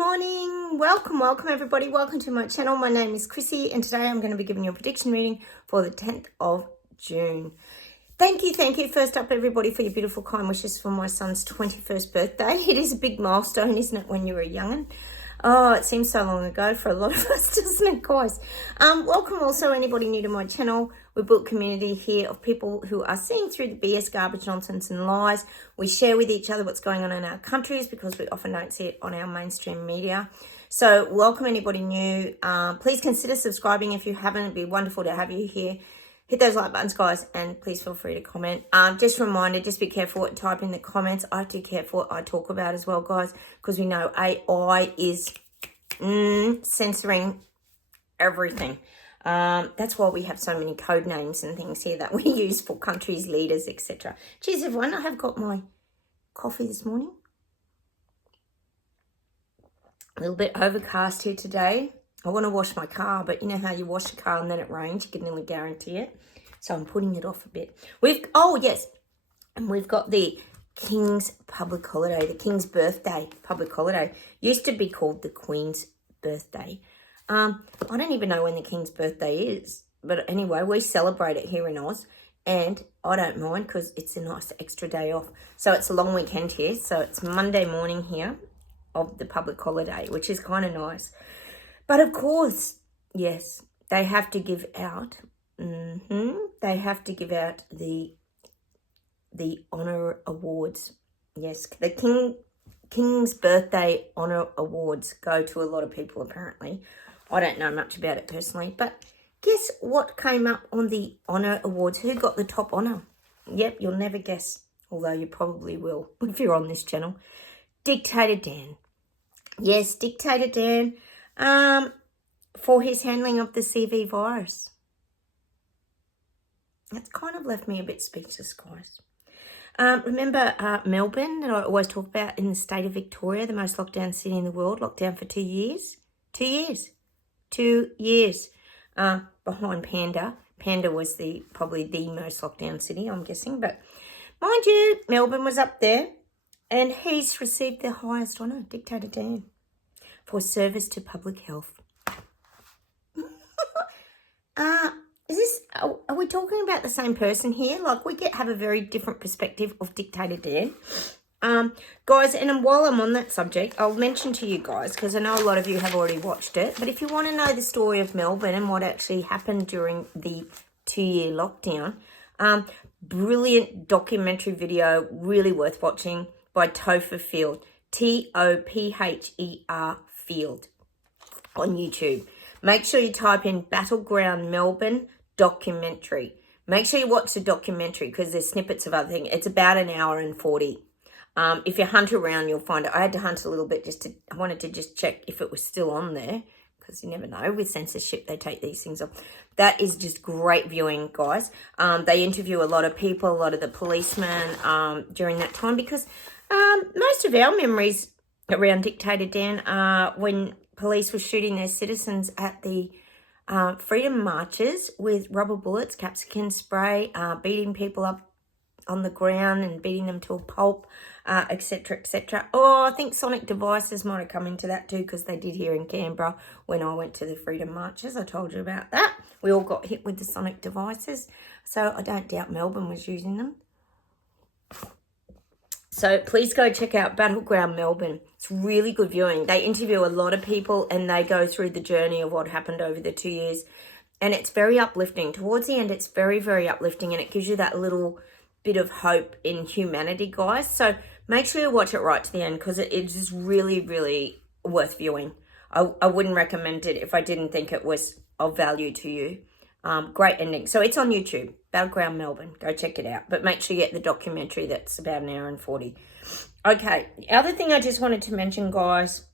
morning. Welcome everybody. Welcome to my channel. My name is Chrissy and today I'm going to be giving you a prediction reading for the 10th of June. Thank you. First up, everybody, for your beautiful kind wishes for my son's 21st birthday. It is a big milestone, isn't it, when you're a young'un? Oh, it seems so long ago for a lot of us, doesn't it, guys? Welcome also anybody new to my channel. We built community here of people who are seeing through the BS, garbage, nonsense and lies. We share with each other what's going on in our countries because we often don't see it on our mainstream media. So welcome anybody new. Please consider subscribing if you haven't. It'd be wonderful to have you here. Hit those like buttons, guys, and please feel free to comment. Just a reminder, just be careful what you type in the comments. I have to be careful what I talk about as well, guys, because we know AI is censoring everything. That's why we have so many code names and things here that we use for countries, leaders, etc. Cheers, everyone. I have got my coffee this morning. A little bit overcast here today. I want to wash my car, but you know how you wash a car and then it rains, you can nearly guarantee it. So I'm putting it off a bit. And we've got the King's public holiday, the King's birthday public holiday. Used to be called the Queen's birthday. I don't even know when the King's birthday is, but anyway, we celebrate it here in Oz, and I don't mind because it's a nice extra day off. So it's a long weekend here, so it's Monday morning here of the public holiday, which is kind of nice. But of course, yes, they have to give out. They have to give out the honour awards. Yes, the King's birthday honour awards go to a lot of people apparently. I don't know much about it personally, but guess what came up on the honour awards? Who got the top honour? Yep, you'll never guess, although you probably will if you're on this channel. Dictator Dan. Yes, Dictator Dan. For his handling of the CV virus. That's kind of left me a bit speechless, guys. Remember Melbourne that I always talk about in the state of Victoria, the most locked down city in the world, locked down for 2 years? 2 years. 2 years behind Panda. Panda was probably the most locked down city, I'm guessing. But mind you, Melbourne was up there and he's received the highest honour, Dictator Dan, for service to public health. Are we talking about the same person here? Like, we have a very different perspective of Dictator Dan. Guys, and while I'm on that subject, I'll mention to you guys, because I know a lot of you have already watched it, but if you want to know the story of Melbourne and what actually happened during the 2-year lockdown, brilliant documentary video, really worth watching, by Topher Field, Topher Field, on YouTube. Make sure you type in Battleground Melbourne documentary. Make sure you watch the documentary because there's snippets of other things. It's about 1 hour and 40. If you hunt around, you'll find it. I had to hunt a little bit I wanted to just check if it was still on there because you never know. With censorship, they take these things off. That is just great viewing, guys. They interview a lot of people, a lot of the policemen during that time because most of our memories around Dictator Dan are when police were shooting their citizens at the freedom marches with rubber bullets, capsicum spray, beating people up on the ground and beating them to a pulp, etc., etc. Oh, I think sonic devices might have come into that too because they did here in Canberra when I went to the freedom marches. I told you about that. We all got hit with the sonic devices, so I don't doubt Melbourne was using them. So please go check out Battleground Melbourne. It's really good viewing. They interview a lot of people and they go through the journey of what happened over the 2 years. And it's very uplifting. Towards the end, it's very, very uplifting and it gives you that little bit of hope in humanity, guys. So make sure you watch it right to the end because it is just really, really worth viewing. I wouldn't recommend it if I didn't think it was of value to you. Great ending. So it's on YouTube, Battleground Melbourne. Go check it out. But make sure you get the documentary that's about 1 hour and 40. Okay, the other thing I just wanted to mention, guys.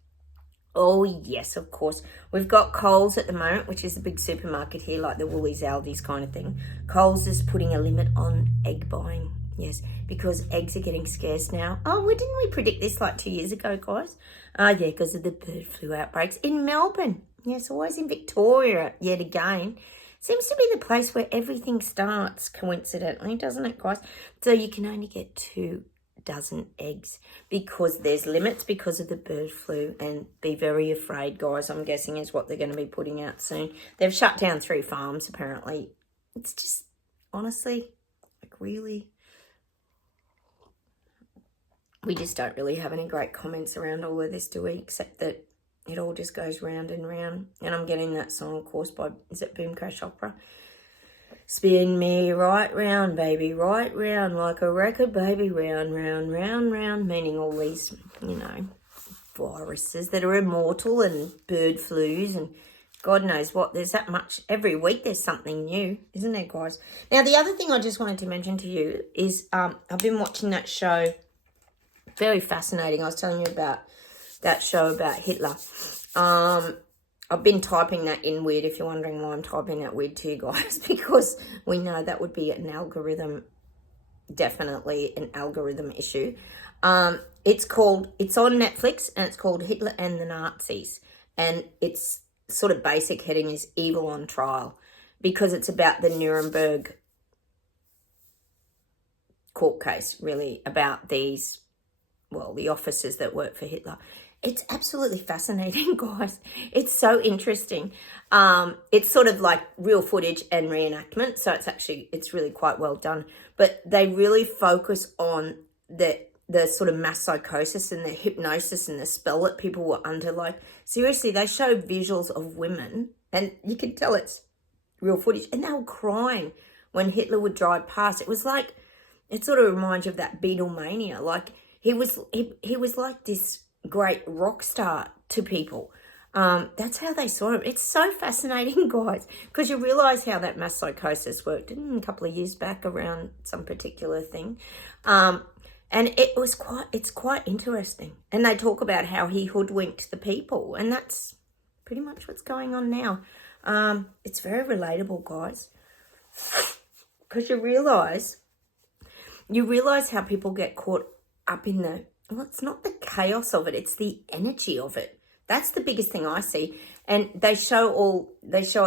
Oh, yes, of course. We've got Coles at the moment, which is a big supermarket here, like the Woolies, Aldi's kind of thing. Coles is putting a limit on egg buying. Yes, because eggs are getting scarce now. Oh, didn't we predict this like 2 years ago, guys? Yeah, because of the bird flu outbreaks in Melbourne. Yes, always in Victoria yet again. Seems to be the place where everything starts, coincidentally, doesn't it, guys? So you can only get two dozen eggs because there's limits because of the bird flu. And be very afraid, guys, I'm guessing is what they're going to be putting out soon. They've shut down 3 farms, apparently. It's just, honestly, like really... We just don't really have any great comments around all of this, do we? Except that it all just goes round and round. And I'm getting that song, of course, by, is it Boom Crash Opera? Spin me right round, baby, right round, like a record, baby, round, round, round, round. Meaning all these, you know, viruses that are immortal and bird flus and God knows what. There's that much. Every week there's something new, isn't there, guys? Now, the other thing I just wanted to mention to you is I've been watching that show. Very fascinating. I was telling you about that show about Hitler. I've been typing that in weird, if you're wondering why I'm typing that weird to you guys, because we know that would be an algorithm, definitely an algorithm issue. It's on Netflix, and it's called Hitler and the Nazis. And its sort of basic heading is Evil on Trial, because it's about the Nuremberg court case, really, about these... well, the officers that work for Hitler. It's absolutely fascinating, guys. It's so interesting. It's sort of like real footage and reenactment, so it's really quite well done. But they really focus on the sort of mass psychosis and the hypnosis and the spell that people were under. Like, seriously, they show visuals of women, and you can tell it's real footage, and they were crying when Hitler would drive past. It was like, it sort of reminds you of that Beatlemania. Like, he was like this great rock star to people. That's how they saw him. It's so fascinating, guys, because you realise how that mass psychosis worked a couple of years back around some particular thing. And it's quite interesting. And they talk about how he hoodwinked the people, and that's pretty much what's going on now. It's very relatable, guys, because you realise how people get caught up in it's not the chaos of it, it's the energy of it. That's the biggest thing I see. And they show a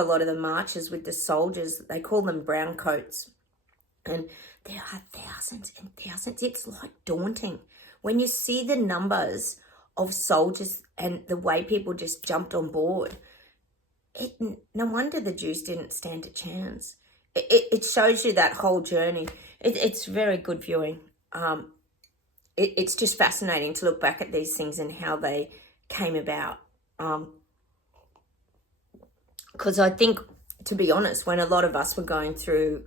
lot of the marches with the soldiers. They call them brown coats. And there are thousands and thousands. It's like daunting. When you see the numbers of soldiers and the way people just jumped on board, no wonder the Jews didn't stand a chance. It shows you that whole journey. It's very good viewing. It's just fascinating to look back at these things and how they came about. Because I think, to be honest, when a lot of us were going through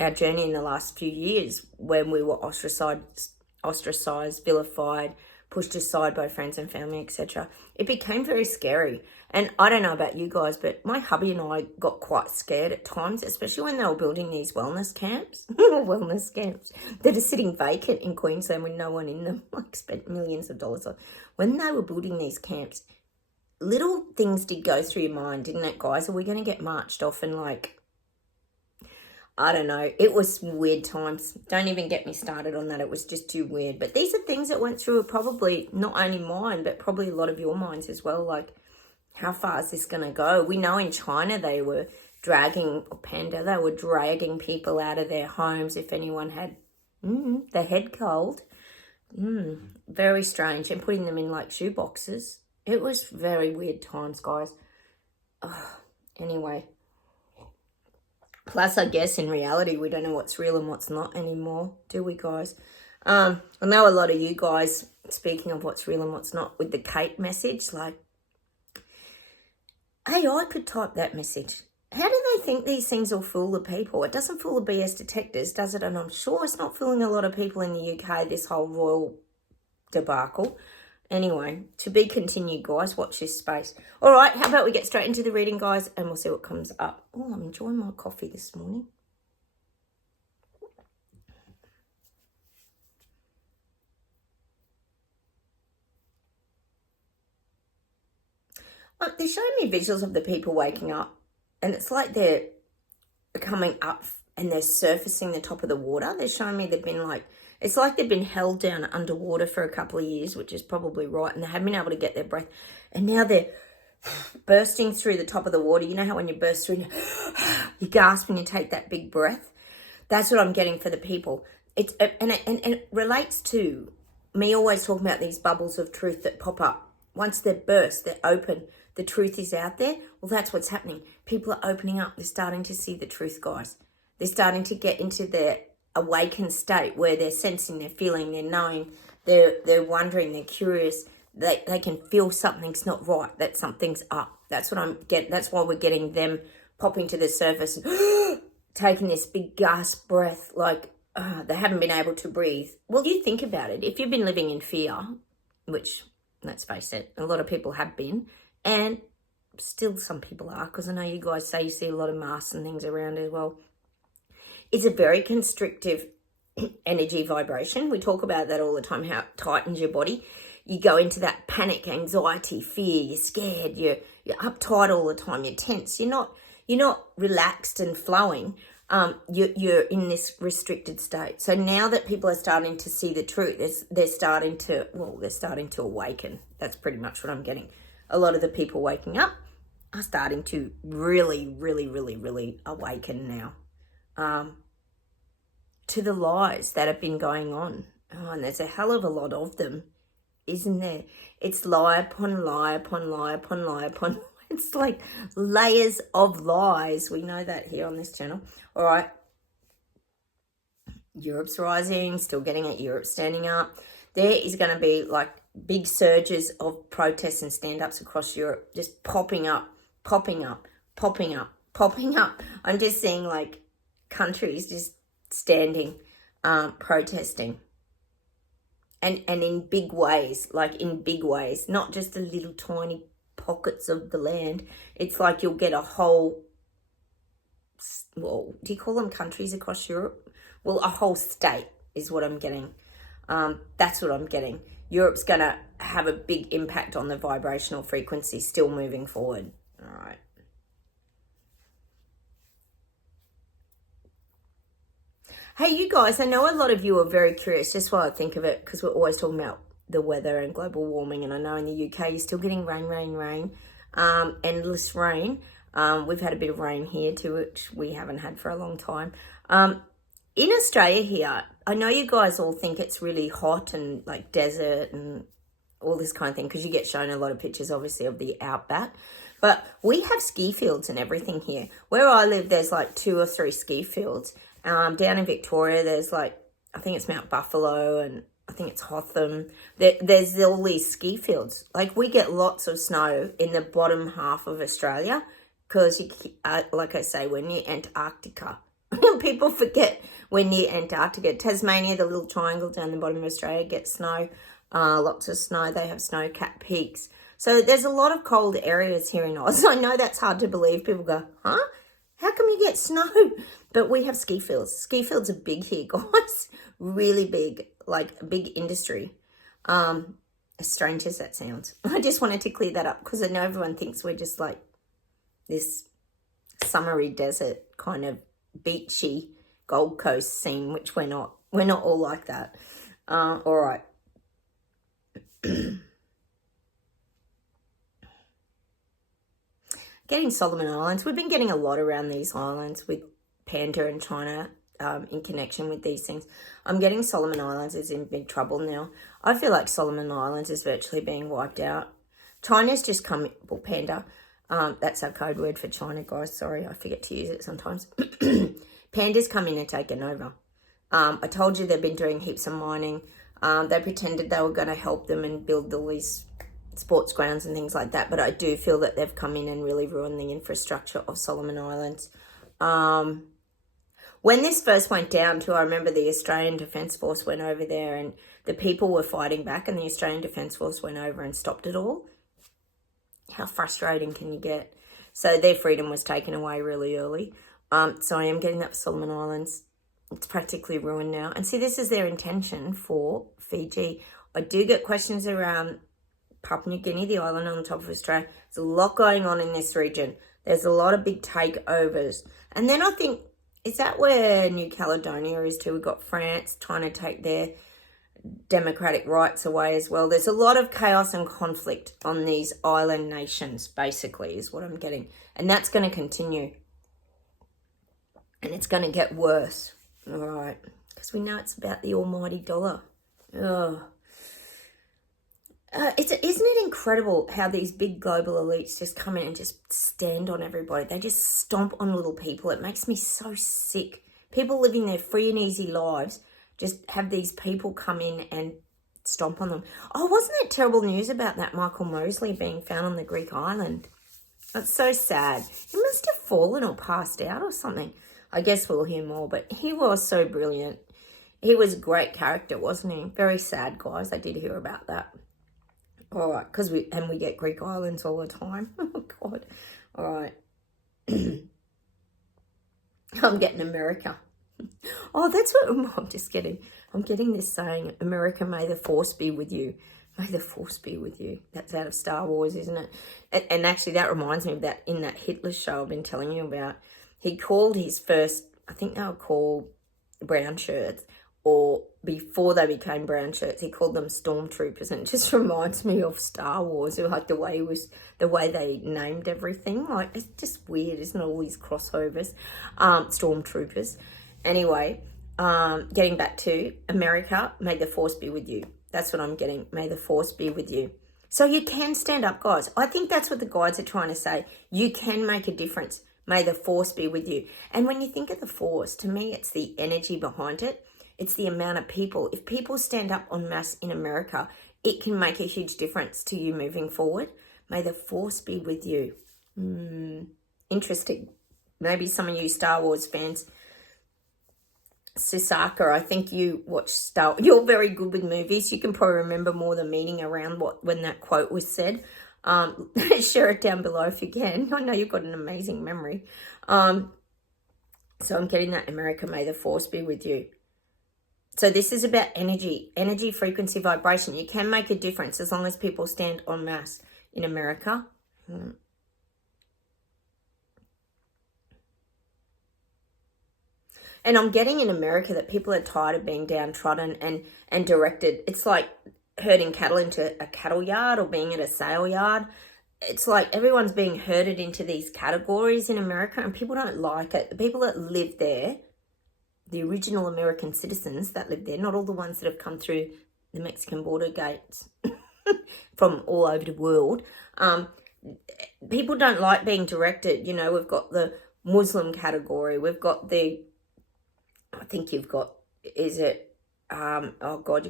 our journey in the last few years, when we were ostracized, vilified, pushed aside by friends and family, etc., it became very scary. And I don't know about you guys, but my hubby and I got quite scared at times, especially when they were building these wellness camps that are sitting vacant in Queensland with no one in them, like spent millions of dollars on. When they were building these camps, little things did go through your mind, didn't it, guys? Are we going to get marched off and like, I don't know. It was weird times. Don't even get me started on that. It was just too weird. But these are things that went through probably not only mine, but probably a lot of your minds as well. Like, how far is this going to go? We know in China they were dragging people out of their homes if anyone had their head cold. Very strange. And putting them in like shoe boxes. It was very weird times, guys. Anyway. Plus, I guess in reality, we don't know what's real and what's not anymore, do we, guys? I know a lot of you guys, speaking of what's real and what's not, with the Kate message, like, hey, I could type that message. How do they think these things will fool the people? It doesn't fool the BS detectors, does it? And I'm sure it's not fooling a lot of people in the UK, this whole royal debacle. Anyway, to be continued, guys. Watch this space. All right, how about we get straight into the reading, guys, and we'll see what comes up. Oh, I'm enjoying my coffee this morning. They're showing me visuals of the people waking up, and it's like they're coming up and they're surfacing the top of the water. They're showing me they've been like, it's like they've been held down underwater for a couple of years, which is probably right, and they haven't been able to get their breath. And now they're bursting through the top of the water. You know how when you burst through, you gasp and you take that big breath? That's what I'm getting for the people. it relates to me always talking about these bubbles of truth that pop up. Once they're burst, they're open, the truth is out there. Well, that's what's happening. People are opening up. They're starting to see the truth, guys. They're starting to get into their awakened state where they're sensing, they're feeling, they're knowing, they're wondering, they're curious. They can feel something's not right, that something's up. That's why we're getting them popping to the surface, taking this big gasp breath, like they haven't been able to breathe. Well, you think about it. If you've been living in fear, which, let's face it, a lot of people have been, and still some people are, because I know you guys say you see a lot of masks and things around as well. It's a very constrictive energy vibration. We talk about that all the time, how it tightens your body. You go into that panic, anxiety, fear, you're scared, you're uptight all the time, you're tense, you're not relaxed and flowing. You're in this restricted state. So now that people are starting to see the truth, they're starting to awaken. That's pretty much what I'm getting. A lot of the people waking up are starting to really, really, really, really awaken now to the lies that have been going on. Oh, and there's a hell of a lot of them, isn't there? It's lie upon lie upon lie upon lie upon. It's like layers of lies. We know that here on this channel. All right. Europe's rising, still getting it. Europe standing up. There is going to be like big surges of protests and stand-ups across Europe, just popping up, popping up, popping up, popping up. I'm just seeing like countries just standing, protesting. And in big ways, like in big ways, not just the little tiny pockets of the land. It's like you'll get a whole, well, do you call them countries across Europe? Well, a whole state is what I'm getting. That's what I'm getting. Europe's going to have a big impact on the vibrational frequency still moving forward. All right. Hey, you guys, I know a lot of you are very curious, just while I think of it, because we're always talking about the weather and global warming, and I know in the UK you're still getting rain, endless rain. We've had a bit of rain here too, which we haven't had for a long time. In Australia here, I know you guys all think it's really hot and like desert and all this kind of thing, because you get shown a lot of pictures, obviously, of the outback. But we have ski fields and everything here. Where I live, there's like 2 or 3 ski fields. Down in Victoria, there's like, I think it's Mount Buffalo, and I think it's Hotham. There's all these ski fields. Like, we get lots of snow in the bottom half of Australia because, like I say, we're near Antarctica. People forget we're near Antarctica. Tasmania, the little triangle down the bottom of Australia, gets snow. Lots of snow. They have snow-capped peaks. So there's a lot of cold areas here in Oz. I know that's hard to believe. People go, huh? How come you get snow? But we have ski fields. Ski fields are big here, guys. Really big, like a big industry. As strange as that sounds. I just wanted to clear that up because I know everyone thinks we're just like this summery desert kind of beachy Gold Coast scene, which we're not. We're not all like that. All right. Getting Solomon Islands. We've been getting a lot around these islands with Panda and China in connection with these things. I'm getting Solomon Islands is in big trouble now. I feel like Solomon Islands is virtually being wiped out. China's just come, well, Panda, that's our code word for China, guys. Sorry, I forget to use it sometimes. Panda's come in and taken over. I told you they've been doing heaps of mining. They pretended they were going to help them and build all these sports grounds and things like that, but I do feel that they've come in and really ruined the infrastructure of Solomon Islands. When this first went down too, I remember the Australian Defence Force went over there and the people were fighting back, and the Australian Defence Force went over and stopped it all. How frustrating can you get? So their freedom was taken away really early. So I am getting that for Solomon Islands. It's practically ruined now. And see, this is their intention for Fiji. I do get questions around Papua New Guinea, the island on the top of Australia. There's a lot going on in this region. There's a lot of big takeovers. And then I think, is that where New Caledonia is too? We've got France trying to take their democratic rights away as well. There's a lot of chaos and conflict on these island nations, basically, is what I'm getting. And that's going to continue. And it's going to get worse. All right. because we know it's about the almighty dollar. Ugh. Isn't it incredible how these big global elites just come in and just stand on everybody? They just stomp on little people. It makes me so sick. People living their free and easy lives just have these people come in and stomp on them. Oh, wasn't it terrible news about that Michael Mosley being found on the Greek island? That's so sad. He must have fallen or passed out or something. I guess we'll hear more, but he was so brilliant. He was a great character, wasn't he? Very sad, guys. I did hear about that. All right, because we get Greek islands all the time. Oh, God. All right. I'm getting America. Oh, that's what I'm just getting. I'm getting this saying, America, may the force be with you. May the force be with you. That's out of Star Wars, isn't it? And actually, that reminds me of that in that Hitler show I've been telling you about. He called his first, I think they were called brown shirts, or before they became brown shirts, he called them stormtroopers, and it just reminds me of Star Wars, like the way they named everything. Like, it's just weird, isn't it? All these crossovers, stormtroopers. Anyway, getting back to America, may the force be with you. That's what I'm getting. May the force be with you. So you can stand up, guys. I think that's what the guides are trying to say. You can make a difference. May the force be with you. And when you think of the force, to me, it's the energy behind it. It's the amount of people. If people stand up en masse in America, it can make a huge difference to you moving forward. May the force be with you. Interesting. Maybe some of you Star Wars fans, Sisaka, I think you watch you're very good with movies. You can probably remember more the meaning around when that quote was said. Share it down below if you can. I know you've got an amazing memory. So I'm getting that, America, may the force be with you. So this is about energy, frequency, vibration. You can make a difference as long as people stand en masse in America. And I'm getting in America that people are tired of being downtrodden and directed. It's like herding cattle into a cattle yard or being at a sale yard. It's like everyone's being herded into these categories in America, and people don't like it. The people that live there, the original American citizens that live there, not all the ones that have come through the Mexican border gates from all over the world. People don't like being directed. You know, we've got the Muslim category. We've got I think you've got, you've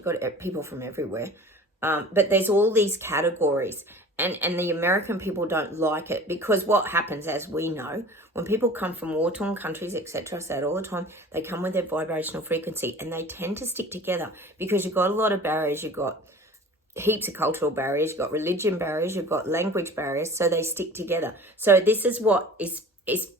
got people from everywhere. But there's all these categories, and the American people don't like it, because what happens, as we know, when people come from war-torn countries, etc., I say it all the time, they come with their vibrational frequency, and they tend to stick together because you've got a lot of barriers. You've got heaps of cultural barriers, you've got religion barriers, you've got language barriers, so they stick together. So this is what is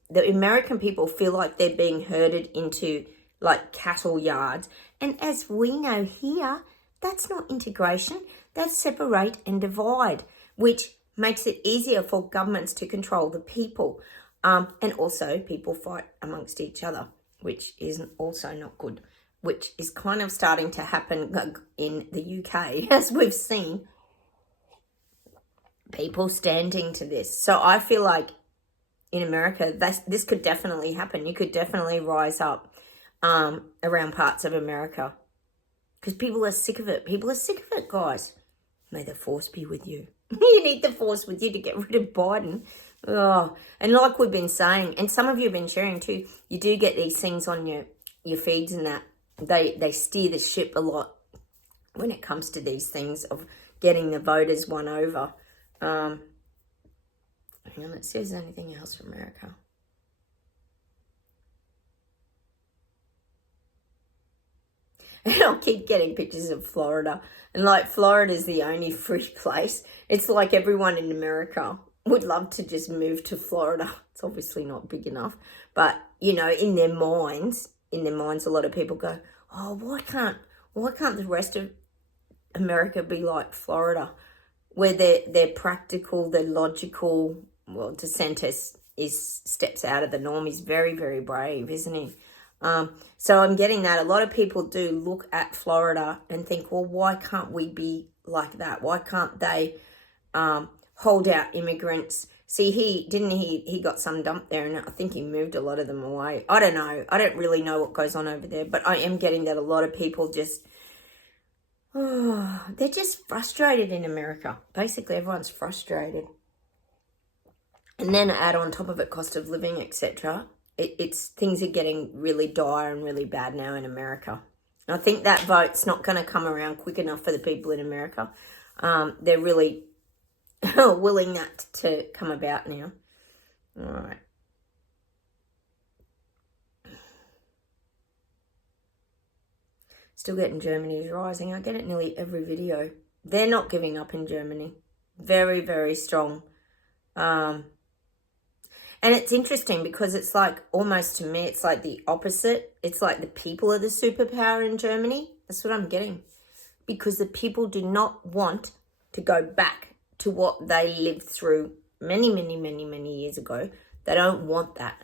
the American people feel like they're being herded into like cattle yards. And as we know here, that's not integration, that's separate and divide, which makes it easier for governments to control the people. And also people fight amongst each other, which is also not good, which is kind of starting to happen in the UK, as we've seen people standing to this. So I feel like in America, this could definitely happen. You could definitely rise up around parts of America, because people are sick of it. People are sick of it, guys. May the force be with you. You need the force with you to get rid of Biden. Oh, and like we've been saying, and some of you have been sharing too, you do get these things on your feeds, and that they steer the ship a lot when it comes to these things of getting the voters won over. Hang on, let's see if there's anything else from America. And I'll keep getting pictures of Florida. And like, Florida's the only free place. It's like everyone in America would love to just move to Florida. It's obviously not big enough. But, you know, in their minds, a lot of people go, oh, why can't the rest of America be like Florida? Where they're practical, they're logical. Well, DeSantis steps out of the norm. He's very, very brave, isn't he? So I'm getting that. A lot of people do look at Florida and think, well, why can't we be like that? Why can't they hold out immigrants, See, he got some dumped there, and I think he moved a lot of them away. I don't know. I don't really know what goes on over there, but I am getting that a lot of people just, they're just frustrated in America. Basically, everyone's frustrated. And then add on top of it cost of living, etc. It's things are getting really dire and really bad now in America. And I think that vote's not going to come around quick enough for the people in America. They're really willing that to come about now. All right. Still getting Germany is rising. I get it nearly every video. They're not giving up in Germany. Very, very strong. And it's interesting because it's like, almost to me, it's like the opposite. It's like the people are the superpower in Germany. That's what I'm getting. Because the people do not want to go back to what they lived through many, many, many, many years ago. They don't want that.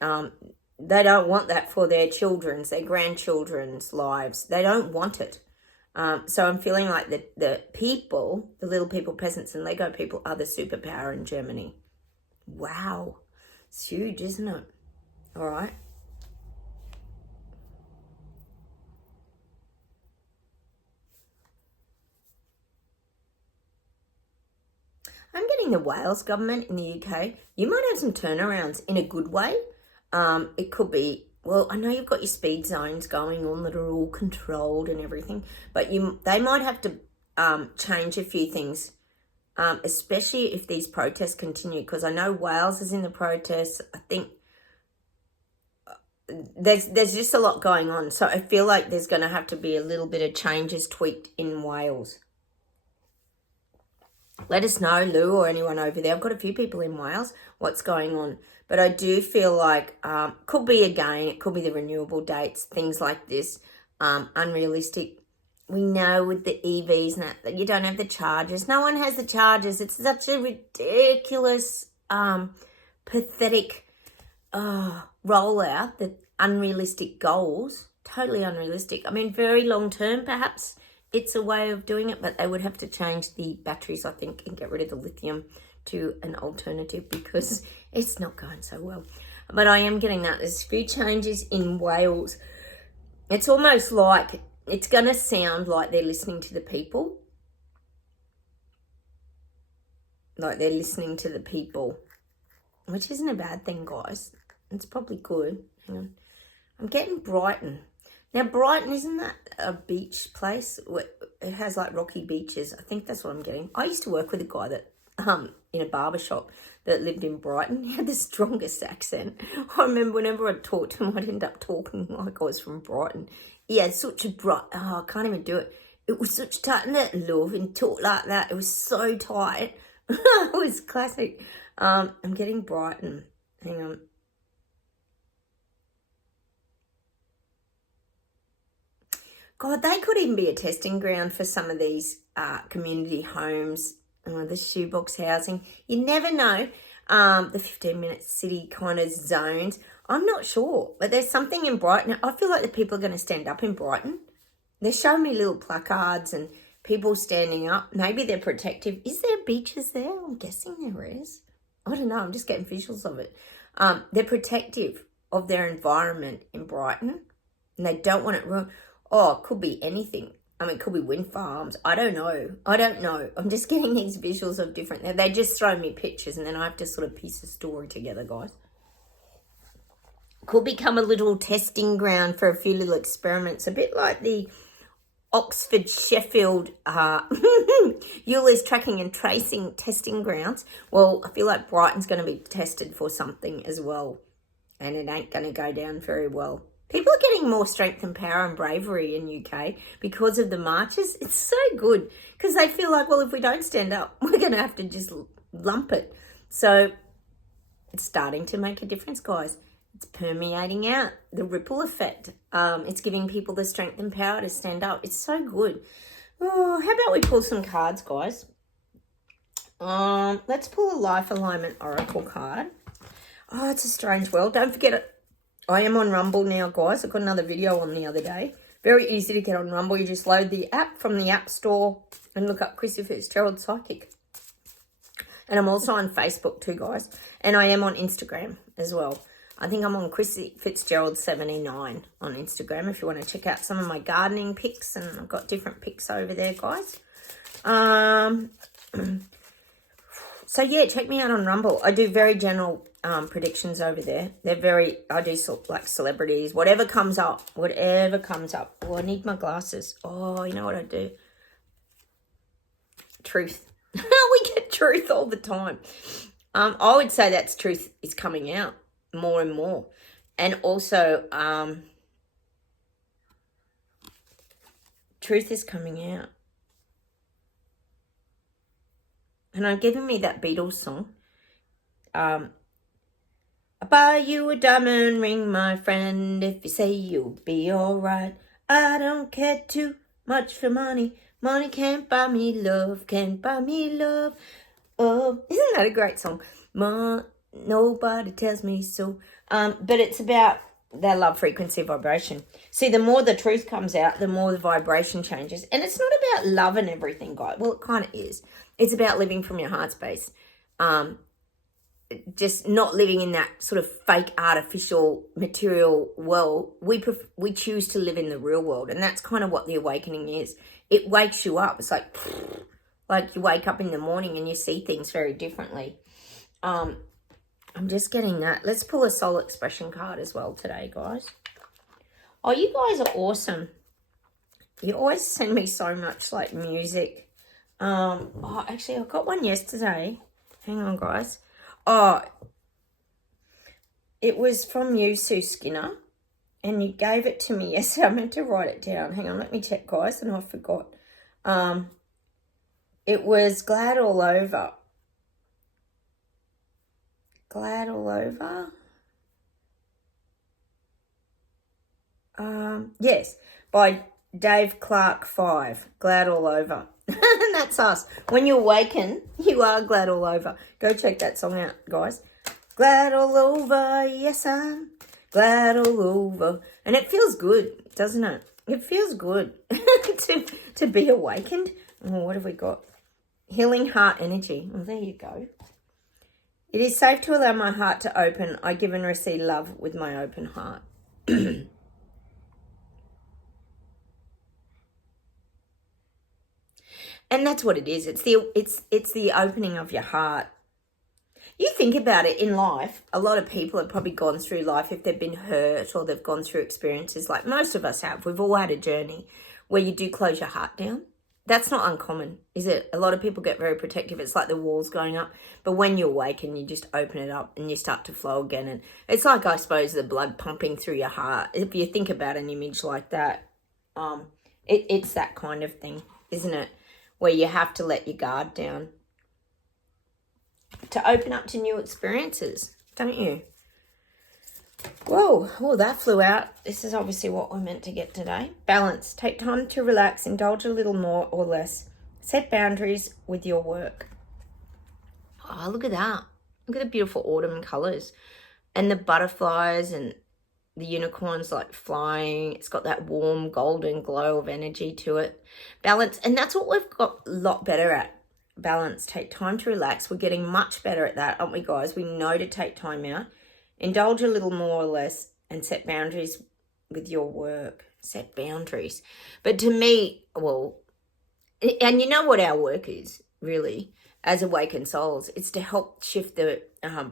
They don't want that for their children's, their grandchildren's lives. They don't want it. So I'm feeling like the people, the little people, peasants and Lego people are the superpower in Germany. Wow. It's huge, isn't it? All right. I'm getting the Wales government in the UK. You might have some turnarounds in a good way. It could be, well, I know you've got your speed zones going on that are all controlled and everything, but they might have to change a few things, especially if these protests continue, because I know Wales is in the protests. I think there's just a lot going on. So I feel like there's going to have to be a little bit of changes tweaked in Wales. Let us know, Lou, or anyone over there. I've got a few people in Wales, what's going on. But I do feel like, could be again, it could be the renewable dates, things like this, unrealistic. We know with the EVs and that you don't have the chargers. No one has the chargers. It's such a ridiculous, pathetic rollout, the unrealistic goals, totally unrealistic. I mean, very long term, perhaps it's a way of doing it, but they would have to change the batteries, I think, and get rid of the lithium to an alternative because it's not going so well. But I am getting that. There's a few changes in Wales. It's almost like, it's going to sound like they're listening to the people. Like they're listening to the people, which isn't a bad thing, guys. It's probably good. Hang on. I'm getting Brighton. Now, Brighton, isn't that a beach place? It has like rocky beaches. I think that's what I'm getting. I used to work with a guy that, in a barber shop that lived in Brighton. He had the strongest accent. I remember whenever I'd talk to him, I'd end up talking like I was from Brighton. He had such a bright, I can't even do it. It was such tight in that love and talk like that. It was so tight. It was classic. I'm getting Brighton. Hang on. God, they could even be a testing ground for some of these community homes, the shoebox housing. You never know. The 15-minute city kind of zones. I'm not sure, but there's something in Brighton. I feel like the people are going to stand up in Brighton. They're showing me little placards and people standing up. Maybe they're protective. Is there beaches there? I'm guessing there is. I don't know. I'm just getting visuals of it. They're protective of their environment in Brighton, and they don't want it ruined. Oh, it could be anything. I mean, it could be wind farms. I don't know. I'm just getting these visuals of different... They just throw me pictures and then I have to sort of piece a story together, guys. Could become a little testing ground for a few little experiments. A bit like the Oxford, Sheffield, Euler's tracking and tracing testing grounds. Well, I feel like Brighton's going to be tested for something as well. And it ain't going to go down very well. People are getting more strength and power and bravery in UK because of the marches. It's so good because they feel like, well, if we don't stand up, we're going to have to just lump it. So it's starting to make a difference, guys. It's permeating out, the ripple effect. It's giving people the strength and power to stand up. It's so good. Oh, how about we pull some cards, guys? Let's pull a life alignment oracle card. Oh, it's a strange world. Don't forget it. I am on Rumble now, guys. I got another video on the other day. Very easy to get on Rumble. You just load the app from the App Store and look up Chrissy Fitzgerald Psychic. And I'm also on Facebook too, guys. And I am on Instagram as well. I think I'm on Chrissy Fitzgerald 79 on Instagram if you want to check out some of my gardening pics. And I've got different pics over there, guys. So, yeah, check me out on Rumble. I do very general predictions over there. I do like celebrities, whatever comes up. Oh, I need my glasses. Oh, you know what I do? Truth. We get truth all the time. I would say that's truth is coming out more and more. And also, truth is coming out. And I'm giving me that Beatles song. I buy you a diamond ring, my friend, if you say you'll be alright. I don't care too much for money. Money can't buy me love, can't buy me love. Oh, isn't that a great song? Nobody tells me so. But it's about their love frequency vibration. See, the more the truth comes out, the more the vibration changes. And it's not about love and everything, guys. Well, it kind of is. It's about living from your heart space. Just not living in that sort of fake artificial material world. We choose to live in the real world. And that's kind of what the awakening is. It wakes you up. It's like you wake up in the morning and you see things very differently. I'm just getting that. Let's pull a soul expression card as well today, guys. Oh, you guys are awesome. You always send me so much like music. Oh, actually, I got one yesterday. Hang on, guys. Oh, it was from you, Sue Skinner, and you gave it to me yesterday. I meant to write it down. Hang on, let me check, guys, and I forgot. It was Glad All Over. Glad All Over. Yes, by Dave Clark 5. Glad All Over. And that's us. When you awaken, you are glad all over. Go check that song out, guys. Glad all over, yes, I'm glad all over. And it feels good, doesn't it? It feels good to be awakened. Oh, what have we got? Healing heart energy. Well, there you go. It is safe to allow my heart to open. I give and receive love with my open heart. And that's what it is. It's the opening of your heart. You think about it in life, a lot of people have probably gone through life if they've been hurt or they've gone through experiences like most of us have. We've all had a journey where you do close your heart down. That's not uncommon, is it? A lot of people get very protective. It's like the walls going up. But when you awaken, you just open it up and you start to flow again. And it's like, I suppose, the blood pumping through your heart. If you think about an image like that, it's that kind of thing, isn't it? Where you have to let your guard down to open up to new experiences, don't you? Whoa, oh, that flew out. This is obviously what we're meant to get today. Balance. Take time to relax, indulge a little more or less. Set boundaries with your work. Oh, look at that. Look at the beautiful autumn colours. And the butterflies and the unicorn's like flying. It's got that warm golden glow of energy to it. Balance. And that's what we've got a lot better at. Balance. Take time to relax. We're getting much better at that, aren't we, guys? We know to take time out. Indulge a little more or less and set boundaries with your work. Set boundaries. But to me, well, and you know what our work is, really, as awakened souls? It's to help shift the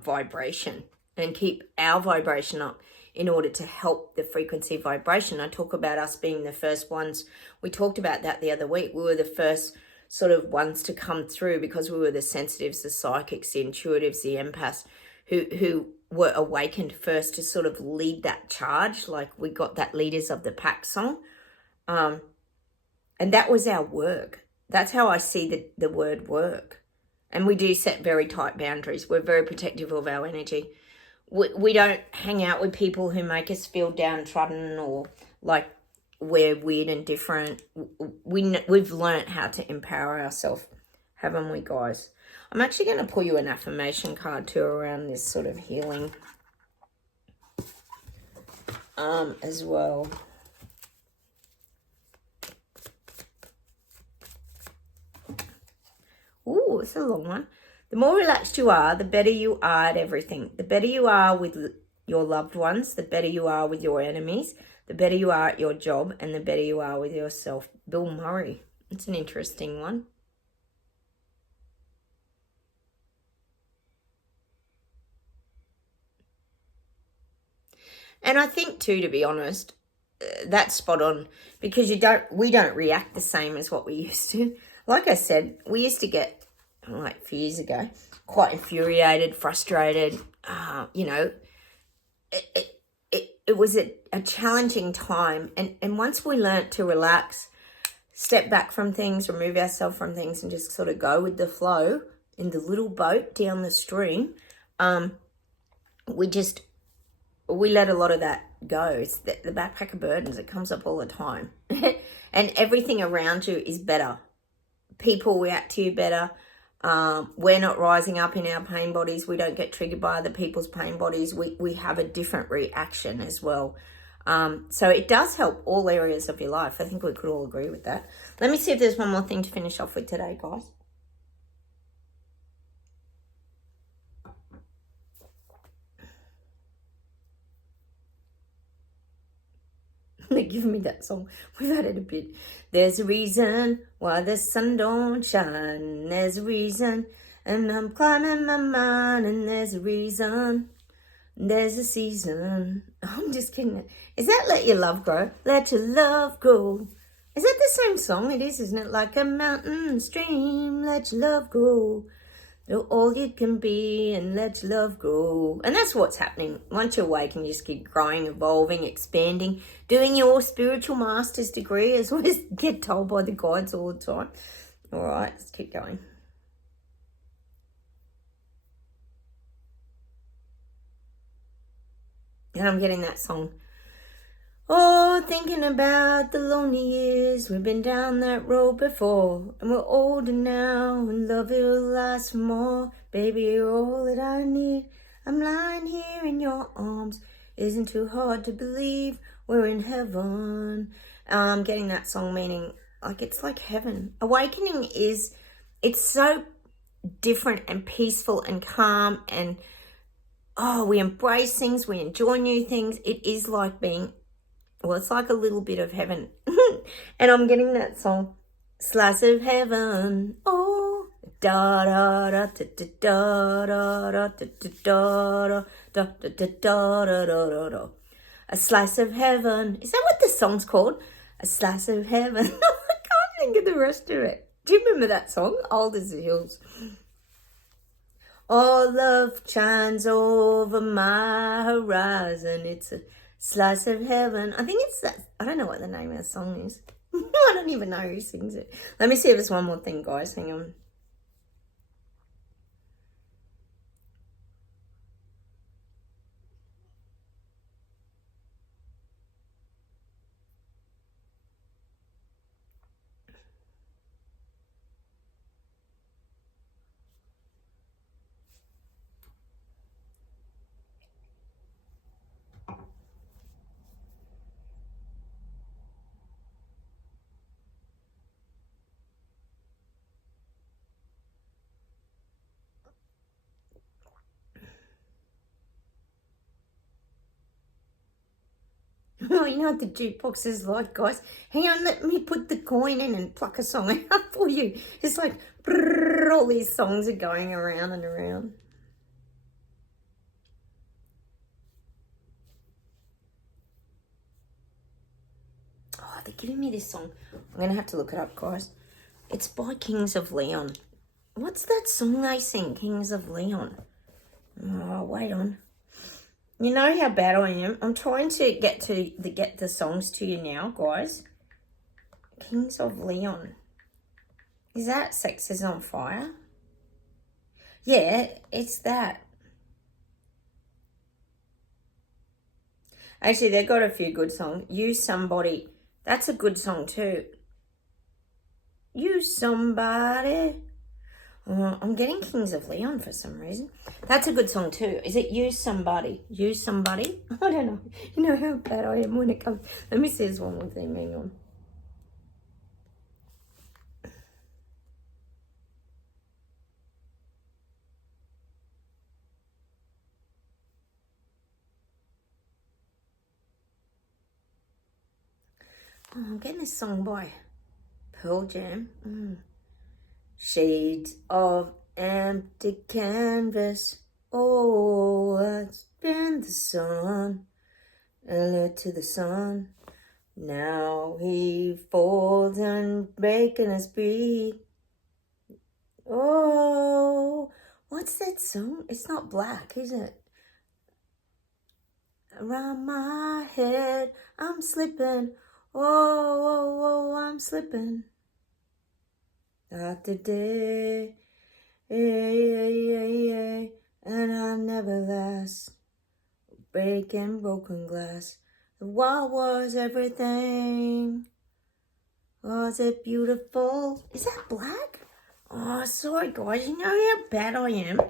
vibration and keep our vibration up in order to help the frequency vibration. I talk about us being the first ones. We talked about that the other week. We were the first sort of ones to come through because we were the sensitives, the psychics, the intuitives, the empaths who were awakened first to sort of lead that charge. Like we got that Leaders of the Pack song. And that was our work. That's how I see the word work. And we do set very tight boundaries. We're very protective of our energy. We don't hang out with people who make us feel downtrodden or like we're weird and different. We've learnt how to empower ourselves, haven't we, guys? I'm actually going to pull you an affirmation card too around this sort of healing as well. Ooh, it's a long one. The more relaxed you are, the better you are at everything. The better you are with your loved ones, the better you are with your enemies, the better you are at your job, and the better you are with yourself. Bill Murray. It's an interesting one. And I think too, to be honest, that's spot on, because we don't react the same as what we used to. Like I said, we used to get, like a few years ago, quite infuriated, frustrated. It was a challenging time, and once we learnt to relax, step back from things, remove ourselves from things, and just sort of go with the flow in the little boat down the stream, we let a lot of that go. It's the backpacker burdens. It comes up all the time. And everything around you is better. People react to you better. We're not rising up in our pain bodies. We don't get triggered by other people's pain bodies. We have a different reaction as well. So it does help all areas of your life. I think we could all agree with that. Let me see if there's one more thing to finish off with today, guys. They're giving me that song. We've had it a bit. There's a reason why the sun don't shine. There's a reason. And I'm climbing my mind. And there's a reason. There's a season. I'm just kidding. Is that Let Your Love Grow? Let Your Love Grow. Is that the same song? It is, isn't it? Like a mountain stream. Let your love grow. You're all you can be, and let your love grow. And that's what's happening. Once you awaken, you just keep growing, evolving, expanding, doing your spiritual master's degree, as we get told by the guides all the time. All right, let's keep going. And I'm getting that song. Oh, thinking about the lonely years. We've been down that road before, and we're older now, and love will last more. Baby, you're all that I need. I'm lying here in your arms. Isn't too hard to believe we're in heaven. I'm getting that song meaning, like, it's like heaven. Awakening it's so different and peaceful and calm, and we embrace things, we enjoy new things. It is like being, well, it's like a little bit of heaven. And I'm getting that song, Slice of Heaven. Oh, da da da da da da da da da da da da da da. A slice of heaven. Is that what the song's called? A slice of heaven. I can't think of the rest of it. Do you remember that song? Old as the hills. All love shines over my horizon. It's a slice of heaven. I think it's that. I don't know what the name of the song is. I don't even know who sings it. Let me see if there's one more thing, guys. Hang on. Oh, you know what the jukebox is like, guys? Hang on, let me put the coin in and pluck a song out for you. It's like, brrr, all these songs are going around and around. Oh, they're giving me this song. I'm going to have to look it up, guys. It's by Kings of Leon. What's that song they sing, Kings of Leon? Oh, wait on. You know how bad I am. I'm trying to get the songs to you now, guys. Kings of Leon. Is that Sex is on Fire? Yeah, it's that. Actually, they've got a few good songs. Use Somebody. That's a good song too. Use Somebody. I'm getting Kings of Leon for some reason. That's a good song too. Is it Use Somebody? Use Somebody? I don't know. You know how bad I am when it comes. Let me see this one more thing. Hang on. Oh, I'm getting this song by Pearl Jam. Shades of empty canvas. Oh, let's bend the sun. And to the sun. Now he folds and breaking his beat. Oh, what's that song? It's not Black, is it? Around my head, I'm slipping. Oh, I'm slipping. After day, and I never last. Breaking broken glass. What was everything? Was it beautiful? Is that Black? Oh, sorry guys, you know how bad I am?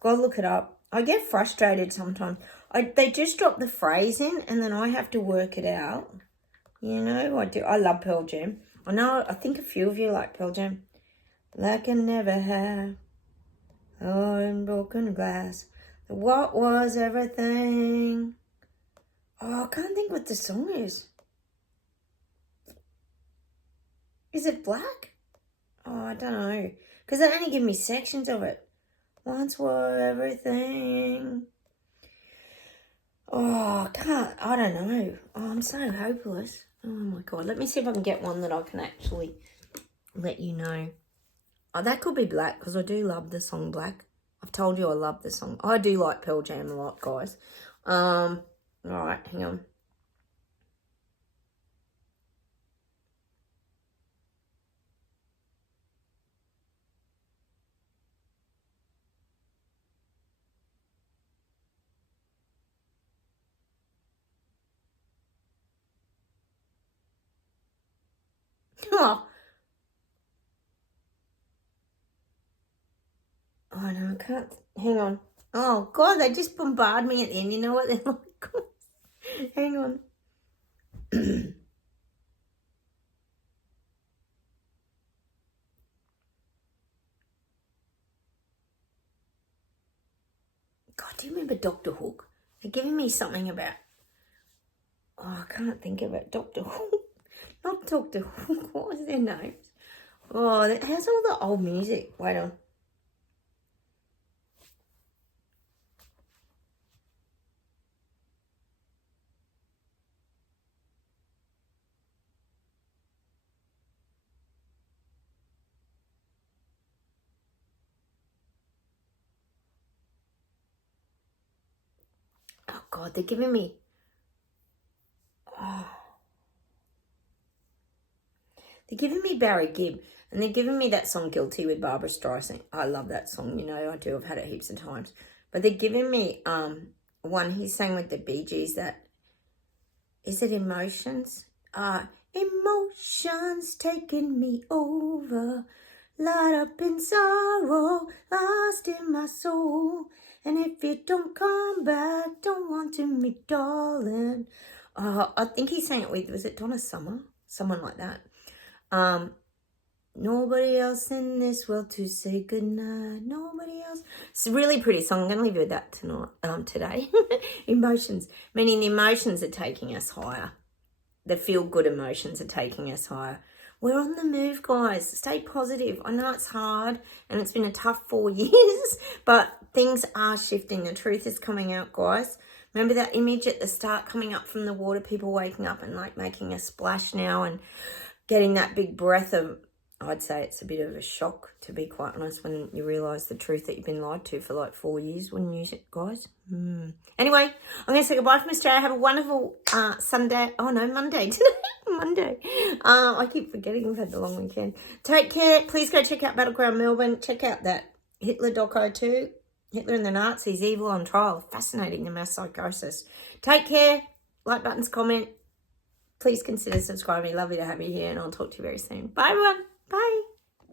Gotta look it up. I get frustrated sometimes. They just drop the phrase in and then I have to work it out. You know, I do. I love Pearl Jam. I think a few of you like Pearl Jam. Like I never have. Oh, in broken glass. What was everything? Oh, I can't think what the song is. Is it Black? Oh, I don't know. Because they only give me sections of it. Once were everything. Oh, I don't know. Oh, I'm so hopeless. Oh my God. Let me see if I can get one that I can actually let you know. Oh, that could be Black because I do love the song Black. I've told you I love the song. I do like Pearl Jam a lot, guys. All right, hang on. Oh, no, I can't. Hang on. Oh, God, they just bombard me at the end. You know what they're like? Hang on. God, do you remember Dr. Hook? They're giving me something about... Oh, I can't think of it. Dr. Hook. Not Dr. Hook. What was their names? Oh, it has all the old music. Wait on. Oh, God, they're giving me... Oh. They're giving me Barry Gibb. And they're giving me that song Guilty with Barbara Streisand. I love that song, you know, I do. I've had it heaps of times. But they're giving me one he sang with the Bee Gees that... Is it Emotions? Emotions taking me over. Light up in sorrow, lost in my soul. And if you don't come back, don't want to meet, darling. I think he sang it with, was it Donna Summer? Someone like that. Nobody else in this world to say goodnight. Nobody else. It's a really pretty song. I'm going to leave you with that today. Emotions. Meaning the emotions are taking us higher. The feel-good emotions are taking us higher. We're on the move, guys. Stay positive. I know it's hard and it's been a tough 4 years, but things are shifting. The truth is coming out, guys. Remember that image at the start coming up from the water, people waking up and like making a splash now and getting that big breath of, I'd say it's a bit of a shock, to be quite honest, when you realise the truth that you've been lied to for like 4 years, wouldn't you, guys? Anyway, I'm going to say goodbye from Australia. Have a wonderful Sunday. Oh, no, Monday today. Monday. I keep forgetting we've had the long weekend. Take care. Please go check out Battleground Melbourne. Check out that Hitler doco too. Hitler and the Nazis, evil on trial. Fascinating, the mass psychosis. Take care. Like buttons, comment. Please consider subscribing. Lovely to have you here, and I'll talk to you very soon. Bye, everyone. Bye.